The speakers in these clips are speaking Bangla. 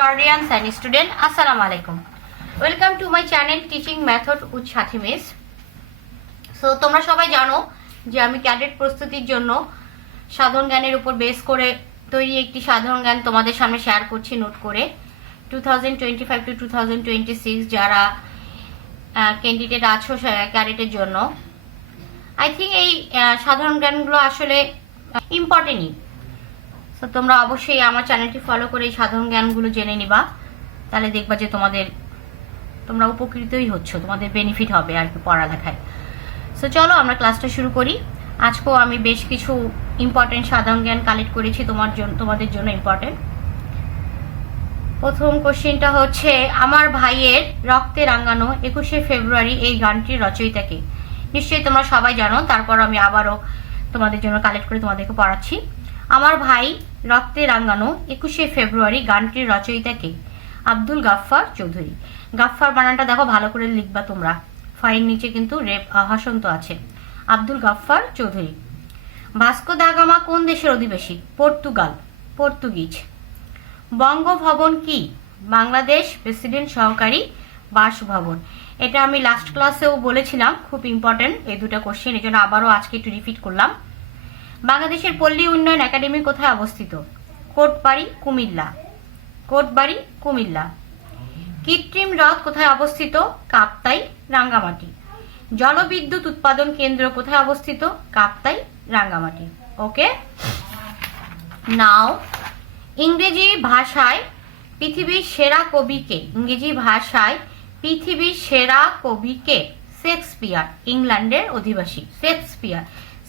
Guardians and student, Assalamu alaikum. Welcome to my channel Teaching Method with Sathi Miss. So তোমরা সবাই জানো যে আমি ক্যাডেট প্রস্তুতির জন্য সাধারণ জ্ঞানের উপর বেস করে তৈরি একটি সাধারণ জ্ঞান তোমাদের সামনে শেয়ার করছি নোট করে 2025 to 2026 যারা ক্যান্ডিডেট আছো ক্যাডেটের জন্য আই থিঙ্ক এই সাধারণ জ্ঞানগুলো আসলে ইম্পর্টেন্টই। তো তোমরা অবশ্যই আমার চ্যানেলটি ফলো করে এই সাধারণ জ্ঞানগুলো জেনে নিবা, তাহলে দেখবা যে তোমরা উপকৃতই হচ্ছ, তোমাদের বেনিফিট হবে আর কি পড়ালেখায়। সো চলো আমরা ক্লাসটা শুরু করি। আজকেও আমি বেশ কিছু ইম্পর্টেন্ট সাধারণ জ্ঞান কালেক্ট করেছি তোমাদের জন্য ইম্পর্টেন্ট। প্রথম কোশ্চেনটা হচ্ছে, আমার ভাইয়ের রক্তে রাঙানো 21শে ফেব্রুয়ারি এই গানটির রচয়িতাকে। নিশ্চয়ই তোমরা সবাই জানো, তারপর আমি আবারও তোমাদের জন্য কালেক্ট করে তোমাদেরকে পড়াচ্ছি। আমার ভাই রক্তে রাঙানো 21শে ফেব্রুয়ারি গানটির রচয়িতাকে? আব্দুল গাফফার চৌধুরী। গাফফার বানানটা দেখো ভালো করে লিখবা তোমরা, ফাইন নিচে কিন্তু হসন্ত আছে। Abdul Gaffar Chowdhury. Vasco da Gama কোন দেশের অধিবাসী? পর্তুগিজ। বঙ্গভবন কি? বাংলাদেশ প্রেসিডেন্ট সহকারী বাসভবন। এটা আমি লাস্ট ক্লাসেও বলেছিলাম, খুব ইম্পর্টেন্ট এই দুটো কোশ্চেন, এই জন্য আবারও আজকে একটু রিপিট করলাম। বাংলাদেশের পল্লী উন্নয়ন একাডেমি কোথায় অবস্থিত? কোটবাড়ি, কুমিল্লা। কৃত্রিম হ্রদ কোথায় অবস্থিত? কাপ্তাই, রাঙ্গামাটি। জলবিদ্যুৎ উৎপাদন কেন্দ্র কোথায় অবস্থিত? কাপ্তাই, রাঙ্গামাটি। ওকে, নাও ইংরেজি ভাষায় পৃথিবীর সেরা কবিকে? শেক্সপিয়ার, ইংল্যান্ডের অধিবাসী।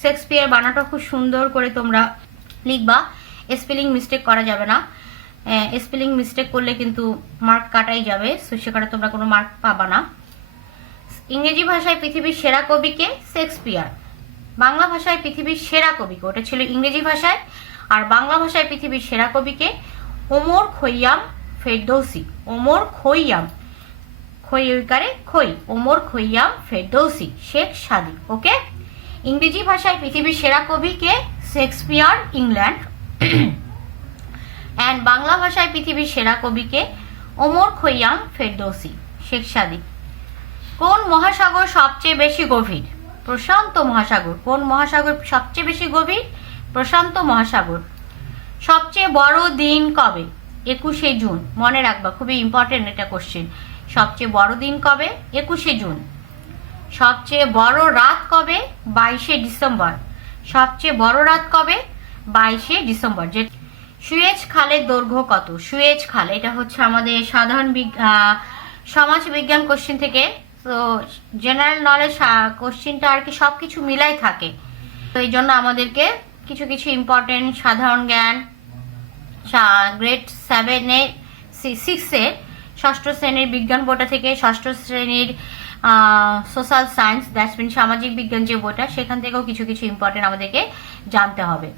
শেক্সপিয়ার বানাটা খুব সুন্দর করে তোমরা লিখবা, স্পেলিং মিস্টেক করা যাবে না। স্পেলিং মিস্টেক করলে কিন্তু মার্ক কাটাই যাবে, সেখানে তোমরা কোনো মার্ক পাবা না। ইংরেজি ভাষায় পৃথিবীর সেরা কবিকে? শেক্সপিয়ার। বাংলা ভাষায় পৃথিবীর সেরা কবিকে, ওটা ছিল ইংরেজি ভাষায়, আর বাংলা ভাষায় পৃথিবীর সেরা কবিকে? ওমর খৈয়াম ফেরদৌসি। ওমর খৈয়াম ফেরদৌসি, শেখ সাদি। ওকে, ইংরেজি ভাষায় পৃথিবীর সেরা কবিকে? Shakespeare, England. অ্যান্ড বাংলা ভাষায় পৃথিবীর সেরা কবিকে? ওমর খৈয়াম ফেরদৌসি, শেখ সাদি। কোন মহাসাগর সবচেয়ে বেশি গভীর? প্রশান্ত মহাসাগর। কোন মহাসাগর সবচেয়ে বেশি গভীর? প্রশান্ত মহাসাগর। সবচেয়ে বড় দিন কবে? 21শে জুন। মনে রাখবা, খুবই ইম্পর্টেন্ট এটা কোশ্চেন। সবচেয়ে বড় দিন কবে? 21শে জুন। সবচেয়ে বড় রাত কবে? 22শে ডিসেম্বর। সবচেয়ে বড় রাত কবে? 22শে ডিসেম্বর। যে সুয়েজ খালের দৈর্ঘ্য কত? সুয়েজ খাল, এটা হচ্ছে আমাদের সাধারণ সমাজ বিজ্ঞান কোশ্চেন থেকে, তো জেনারেল নলেজ কোশ্চেনটা আর কি সবকিছু মিলাই থাকে, তো এই জন্য আমাদেরকে কিছু কিছু ইম্পর্টেন্ট সাধারণ জ্ঞান গ্রেড 6-এ ষষ্ঠ শ্রেণীর বিজ্ঞান বইটা থেকে ষষ্ঠ শ্রেণীর সোশ্যাল সায়েন্স, দ্যাটস মিন সামাজিক বিজ্ঞান যে বইটা, সেখান থেকেও কিছু কিছু ইম্পর্টেন্ট আমাদেরকে জানতে হবে।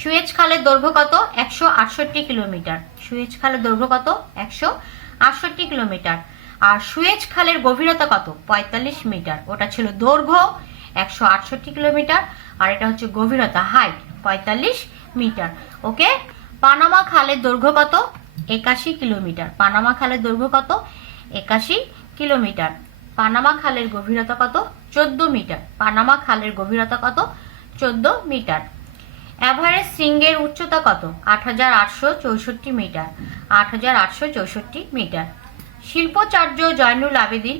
সুয়েজ খালের দৈর্ঘ্য কত? 168 কিলোমিটার। সুয়েজ খালের দৈর্ঘ্য কত? 168 কিলোমিটার। আর সুয়েজ খালের গভীরতা কত? 45 মিটার। ওটা ছিল দৈর্ঘ্য 168 কিলোমিটার, আর এটা হচ্ছে গভীরতা, হাইট 45 মিটার। ওকে, পানামা খালের দৈর্ঘ্য কত? 81 কিলোমিটার। পানামা খালের দৈর্ঘ্য কত? 81 কিলোমিটার। পানামা খালের গভীরতা কত? 14 মিটার। পানামা খালের গভীরতা কত? 14 মিটার। এভারেস্ট শৃঙ্গের উচ্চতা কত? 8864 মিটার। 8864 মিটার। শিল্পাচার্য জয়নুল আবেদিন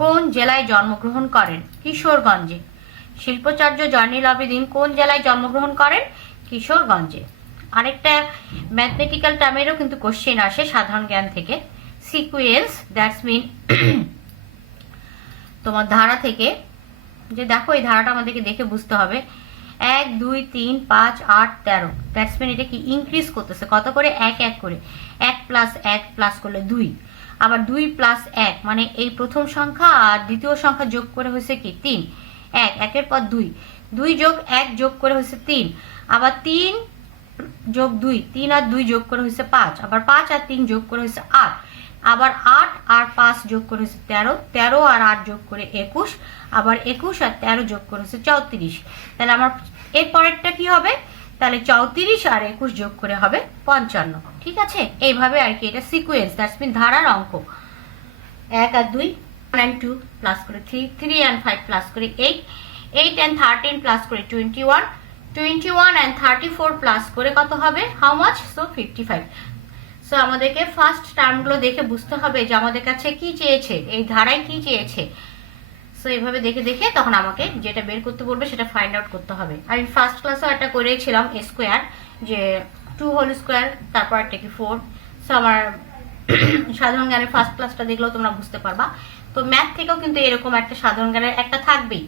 কোন জেলায় জন্মগ্রহণ করেন? কিশোরগঞ্জে। শিল্পাচার্য জয়নুল আবেদিন কোন জেলায় জন্মগ্রহণ করেন? কিশোরগঞ্জে। আরেকটা ম্যাথমেটিক্যাল টার্মেরও কিন্তু কোশ্চেন আসে সাধারণ জ্ঞান থেকে, সিকুয়েন্স, দ্যাটস মিন তোমার ধারা থেকে, যে দেখো এই ধারাটা আমাদেরকে দেখে বুঝতে হবে। 1 2 3 5 8 13, দ্যাটস মিন এটা কি ইনক্রিজ করতেছে, কত করে? 1 1 করে। 1 প্লাস 1 প্লাস করলে 2, আবার 2 প্লাস 1 মানে এই প্রথম সংখ্যা আর দ্বিতীয় সংখ্যা যোগ করে হয়েছে কি 3। 1 1-এর পর 2, 2 যোগ 1 যোগ করে হয়েছে 3, আবার 3 যোগ 2, 3 আর 2 যোগ করে হয়েছে 5, আবার 5 আর 3 যোগ করে হয়েছে 8, আবার 8 আর 5 যোগ করে হয়েছে 13, 13 আর 8 যোগ করে 21, আবার 21 আর 13 যোগ করে হয়েছে 34। তাহলে আমার এর পরেরটা কি হবে? তাহলে 34 আর 21 যোগ করে হবে 55। ঠিক আছে, এইভাবে আর কি, এটা সিকোয়েন্স, দ্যাটস মিন ধারার অঙ্ক। 1 আর 2, 1 and 2 প্লাস করে 3, 3 and 5 প্লাস করে 8, 8 and 13 প্লাস করে 21, 21 and 34 প্লাস করে কত হবে, হাউ মাচ, সো 55। সো আমাদেরকে ফার্স্ট টার্মগুলো দেখে বুঝতে হবে যে আমাদের কাছে কি চেয়েছে, এই ধারায় কি চেয়েছে। সো এইভাবে দেখে দেখে তখন আমাকে যেটা বের করতে বলবে সেটা ফাইন্ড আউট করতে হবে। আমি ফার্স্ট ক্লাসেও একটা করেছিলাম স্কোয়ার, যে 2 হোল স্কোয়ার, তারপর একটা কি 4। সো আমার সাধারণ জ্ঞানের ফার্স্ট ক্লাসটা দেখলেও তোমরা বুঝতে পারবা। তো ম্যাথ থেকেও কিন্তু এরকম একটা সাধারণ জ্ঞানের একটা থাকবেই।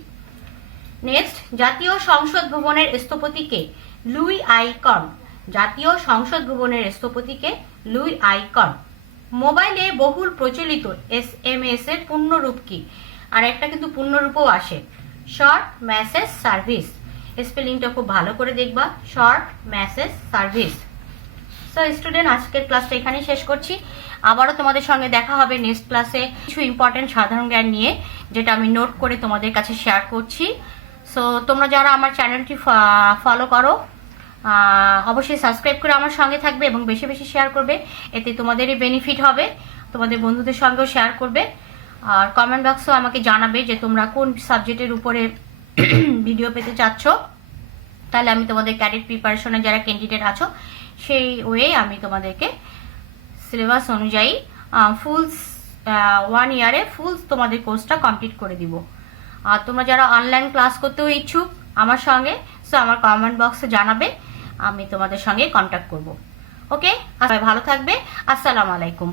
নেক্সট, জাতীয় সংসদ ভবনের স্থপতিকে লুই আইকন। জাতীয় সংসদ ভবনের স্থপতিকে লুই আইকন। মোবাইলে বহুল প্রচলিত SMS এর পূর্ণরূপ কি? আর একটা কিন্তু পূর্ণরূপও আসে, শর্ট মেসেজ সার্ভিস। স্পেলিংটা খুব ভালো করে দেখবা, short message service. So student, আজকের ক্লাসটা এখানেই শেষ করছি। আবারও তোমাদের সঙ্গে দেখা হবে নেক্সট ক্লাসে কিছু ইম্পর্টেন্ট সাধারণ জ্ঞান নিয়ে, যেটা আমি নোট করে তোমাদের কাছে শেয়ার করছি। সো তোমরা যারা আমার চ্যানেলটি ফলো করো, অবশ্যই সাবস্ক্রাইব করে আমার সঙ্গে থাকবে এবং বেশি বেশি শেয়ার করবে, এতে তোমাদেরই বেনিফিট হবে। তোমাদের বন্ধুদের সঙ্গেও শেয়ার করবে। আর কমেন্ট বক্সেও আমাকে জানাবে যে তোমরা কোন সাবজেক্টের উপরে ভিডিও পেতে চাচ্ছ, তাহলে আমি তোমাদের ক্যাডেট প্রিপারেশনে যারা ক্যান্ডিডেট আছো সেই ওয়ে আমি তোমাদেরকে সিলেবাস অনুযায়ী ফুল 1 ইয়ারে ফুল তোমাদের কোর্সটা কমপ্লিট করে দিব। আর তোমরা যারা অনলাইন ক্লাস করতেও ইচ্ছুক আমার সঙ্গে, সো আমার কমেন্ট বক্সে জানাবে, আমি তোমাদের সঙ্গে কন্ট্যাক্ট করব। ওকে, ভালো থাকবে। আসসালামু আলাইকুম।